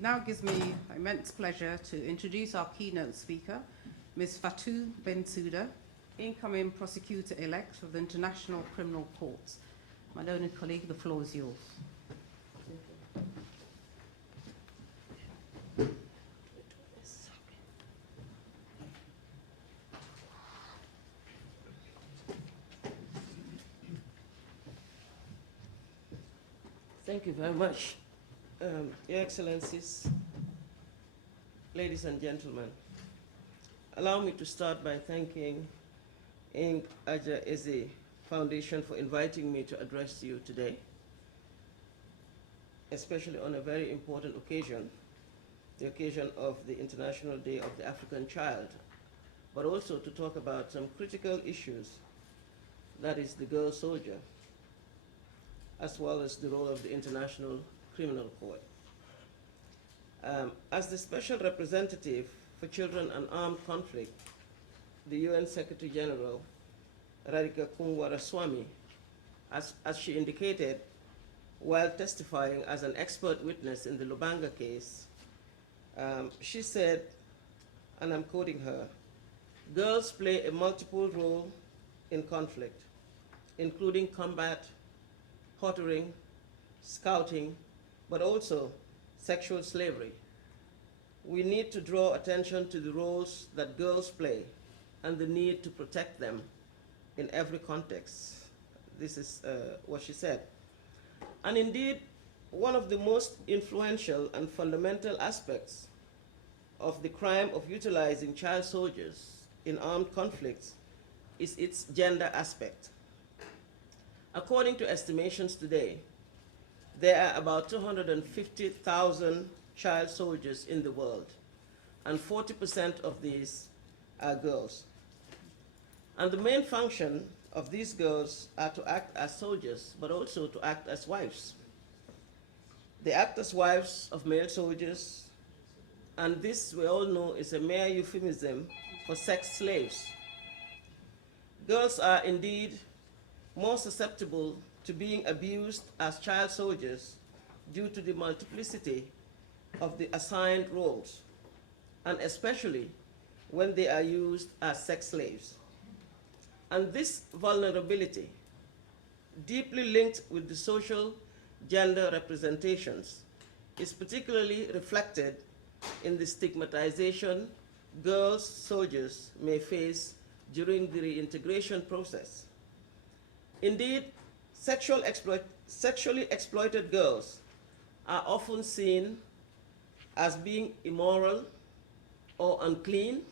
It now gives me immense pleasure to introduce our keynote speaker, Ms. Fatou Bensouda, incoming prosecutor-elect of the International Criminal Court. My learned colleague, the floor is yours. Thank you very much. Your Excellencies, ladies and gentlemen, allow me to start by thanking Ing Aja Eze Foundation for inviting me to address you today, especially on a very important occasion, the occasion of the International Day of the African Child, but also to talk about some critical issues, that is the girl soldier, as well as the role of the International Criminal Court. As the Special Representative for Children and Armed Conflict, the UN Secretary General, Radhika Kungwaraswamy, as she indicated while testifying as an expert witness in the Lubanga case, she said, and I'm quoting her, "Girls play a multiple role in conflict, including combat, pottering, scouting, but also sexual slavery. We need to draw attention to the roles that girls play and the need to protect them in every context." This is what she said. And indeed, one of the most influential and fundamental aspects of the crime of utilizing child soldiers in armed conflicts is its gender aspect. According to estimations today, there are about 250,000 child soldiers in the world, and 40% of these are girls. And the main function of these girls are to act as soldiers, but also to act as wives. They act as wives of male soldiers, and this, we all know, is a mere euphemism for sex slaves. Girls are indeed more susceptible to being abused as child soldiers due to the multiplicity of the assigned roles, and especially when they are used as sex slaves. And this vulnerability, deeply linked with the social gender representations, is particularly reflected in the stigmatization girls soldiers may face during the reintegration process. Indeed, sexually exploited girls are often seen as being immoral or unclean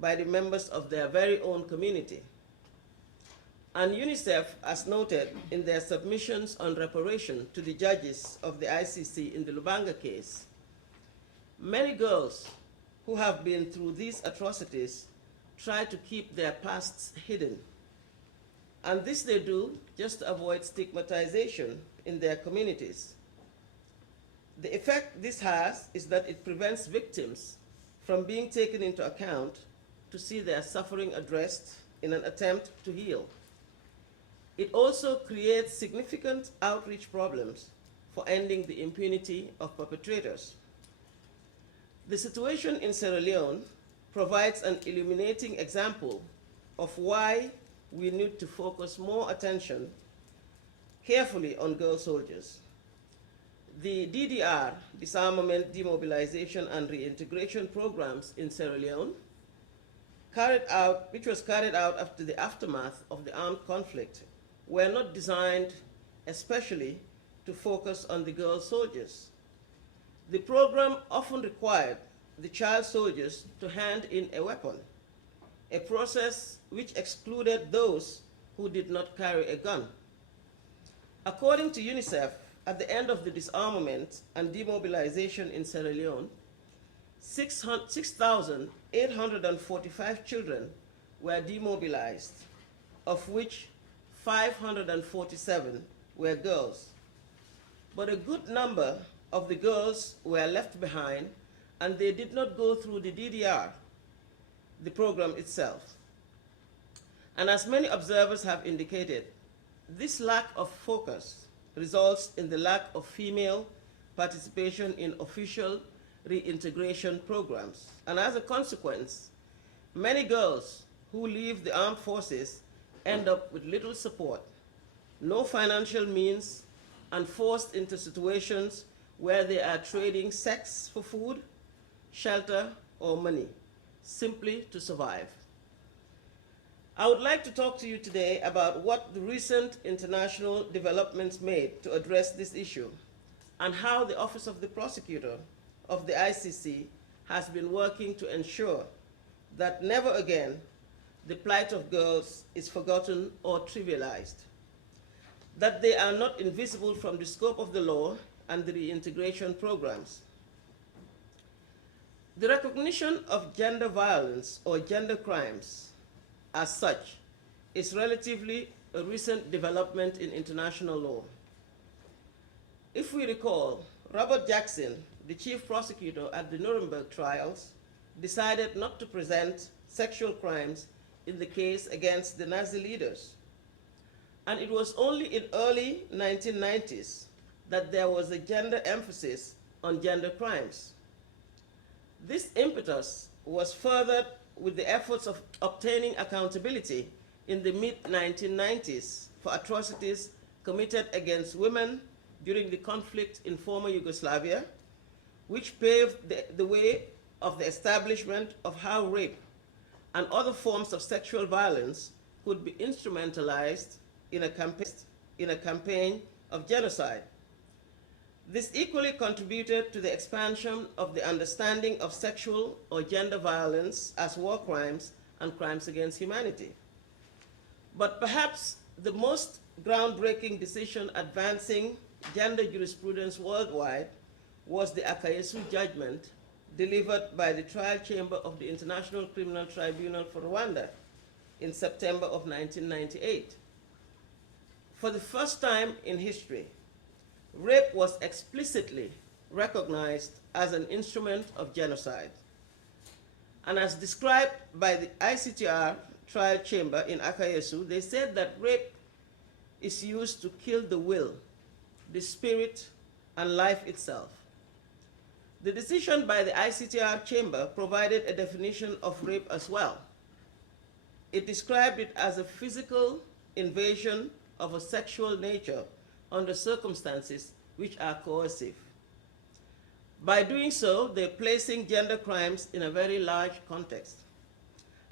by the members of their very own community. And UNICEF has noted in their submissions on reparation to the judges of the ICC in the Lubanga case, many girls who have been through these atrocities try to keep their pasts hidden. And this they do just to avoid stigmatization in their communities. The effect this has is that it prevents victims from being taken into account to see their suffering addressed in an attempt to heal. It also creates significant outreach problems for ending the impunity of perpetrators. The situation in Sierra Leone provides an illuminating example of why we need to focus more attention carefully on girl soldiers. The DDR, Disarmament, Demobilization, and Reintegration programs in Sierra Leone, which was carried out after the aftermath of the armed conflict, were not designed especially to focus on the girl soldiers. The program often required the child soldiers to hand in a weapon, a process which excluded those who did not carry a gun. According to UNICEF, at the end of the disarmament and demobilization in Sierra Leone, 6,845 children were demobilized, of which 547 were girls. But a good number of the girls were left behind, and they did not go through the DDR, the program itself. And as many observers have indicated, this lack of focus results in the lack of female participation in official reintegration programs. And as a consequence, many girls who leave the armed forces end up with little support, no financial means, and forced into situations where they are trading sex for food, shelter, or money, simply to survive. I would like to talk to you today about what the recent international developments made to address this issue and how the Office of the Prosecutor of the ICC has been working to ensure that never again the plight of girls is forgotten or trivialized, that they are not invisible from the scope of the law and the reintegration programs. The recognition of gender violence or gender crimes as such is relatively a recent development in international law. If we recall, Robert Jackson, the chief prosecutor at the Nuremberg trials, decided not to present sexual crimes in the case against the Nazi leaders. And it was only in early 1990s that there was a gender emphasis on gender crimes. This impetus was furthered with the efforts of obtaining accountability in the mid-1990s for atrocities committed against women during the conflict in former Yugoslavia, which paved the way of the establishment of how rape and other forms of sexual violence could be instrumentalized in a campaign of genocide. This equally contributed to the expansion of the understanding of sexual or gender violence as war crimes and crimes against humanity. But perhaps the most groundbreaking decision advancing gender jurisprudence worldwide was the Akayesu judgment delivered by the trial chamber of the International Criminal Tribunal for Rwanda in September of 1998. For the first time in history, rape was explicitly recognized as an instrument of genocide. And as described by the ICTR trial chamber in Akayesu, they said that rape is used to kill the will, the spirit, and life itself. The decision by the ICTR chamber provided a definition of rape as well. It described it as a physical invasion of a sexual nature under circumstances which are coercive. By doing so, they're placing gender crimes in a very large context.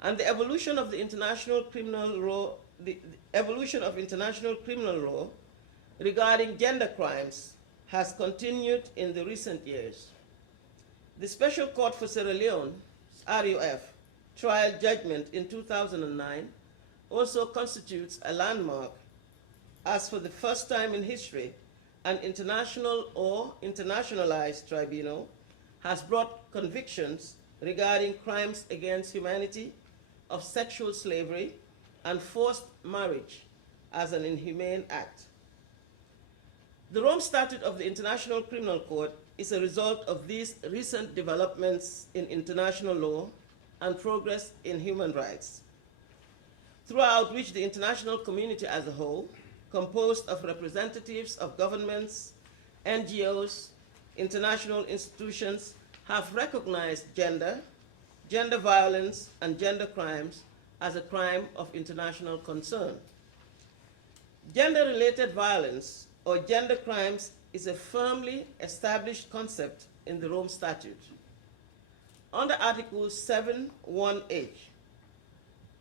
And the evolution of the international criminal law, the evolution of international criminal law regarding gender crimes has continued in the recent years. The Special Court for Sierra Leone, RUF, trial judgment in 2009 also constitutes a landmark, as for the first time in history, an international or internationalized tribunal has brought convictions regarding crimes against humanity of sexual slavery and forced marriage as an inhumane act. The Rome Statute of the International Criminal Court is a result of these recent developments in international law and progress in human rights, throughout which the international community as a whole, composed of representatives of governments, NGOs, international institutions, have recognized gender violence, and gender crimes as a crime of international concern. Gender-related violence or gender crimes is a firmly established concept in the Rome Statute. Under Article 7(1)h,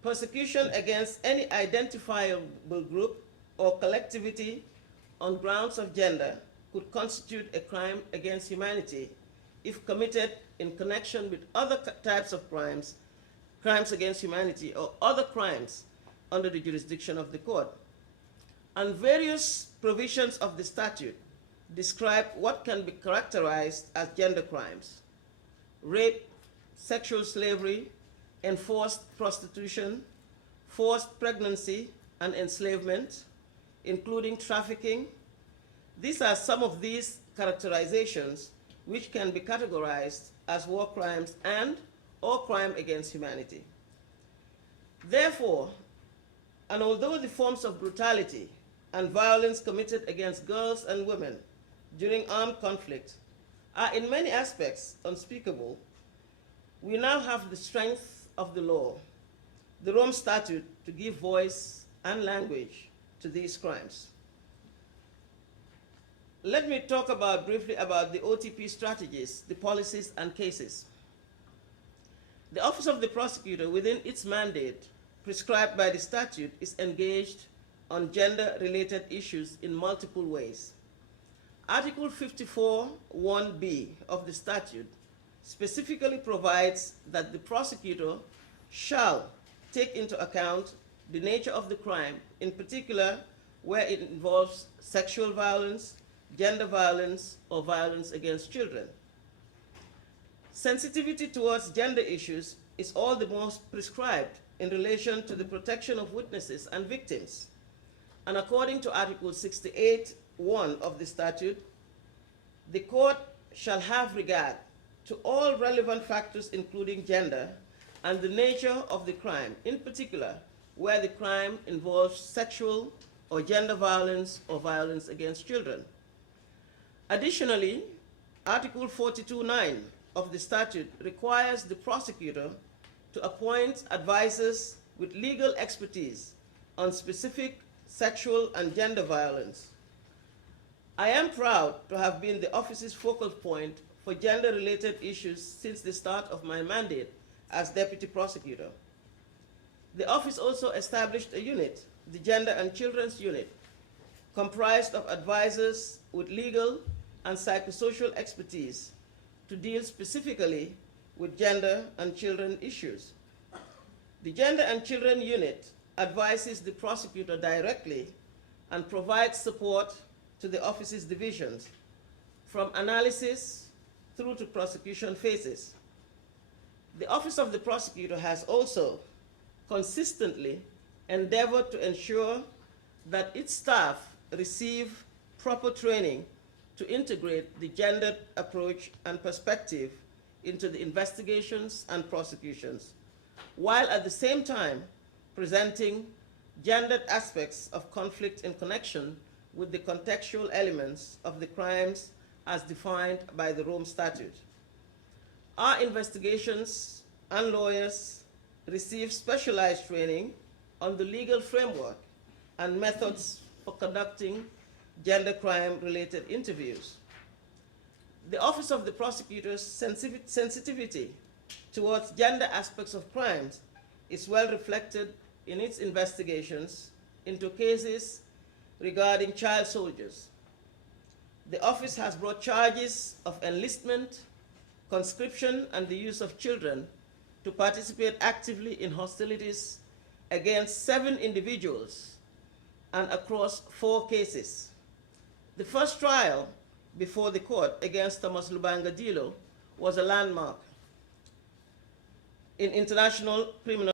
persecution against any identifiable group or collectivity on grounds of gender could constitute a crime against humanity if committed in connection with other types of crimes against humanity, or other crimes under the jurisdiction of the court. And various provisions of the statute describe what can be characterized as gender crimes: rape, sexual slavery, enforced prostitution, forced pregnancy, and enslavement, including trafficking. These are some of these characterizations which can be categorized as war crimes and/or crime against humanity. Therefore, and although the forms of brutality and violence committed against girls and women during armed conflict are in many aspects unspeakable, we now have the strength of the law, the Rome Statute, to give voice and language to these crimes. Let me talk briefly about the OTP strategies, the policies and cases. The Office of the Prosecutor, within its mandate prescribed by the statute, is engaged on gender-related issues in multiple ways. Article 54(1)(b) of the statute specifically provides that the prosecutor shall take into account the nature of the crime, in particular where it involves sexual violence, gender violence, or violence against children. Sensitivity towards gender issues is all the more prescribed in relation to the protection of witnesses and victims. And according to Article 68(1) of the statute, the court shall have regard to all relevant factors including gender and the nature of the crime, in particular where the crime involves sexual or gender violence or violence against children. Additionally, Article 42(9) of the statute requires the prosecutor to appoint advisors with legal expertise on specific sexual and gender violence. I am proud to have been the office's focal point for gender-related issues since the start of my mandate as Deputy Prosecutor. The office also established a unit, the Gender and Children's Unit, comprised of advisors with legal and psychosocial expertise to deal specifically with gender and children issues. The Gender and Children Unit advises the prosecutor directly and provides support to the office's divisions, from analysis through to prosecution phases. The Office of the Prosecutor has also consistently endeavored to ensure that its staff receive proper training to integrate the gendered approach and perspective into the investigations and prosecutions, while at the same time presenting gendered aspects of conflict in connection with the contextual elements of the crimes as defined by the Rome Statute. Our investigations and lawyers receive specialized training on the legal framework and methods for conducting gender crime-related interviews. The Office of the Prosecutor's sensitivity towards gender aspects of crimes is well reflected in its investigations into cases regarding child soldiers. The office has brought charges of enlistment, conscription, and the use of children to participate actively in hostilities against 7 individuals and across 4 cases. The first trial before the court against Thomas Lubanga Dilo was a landmark in international criminal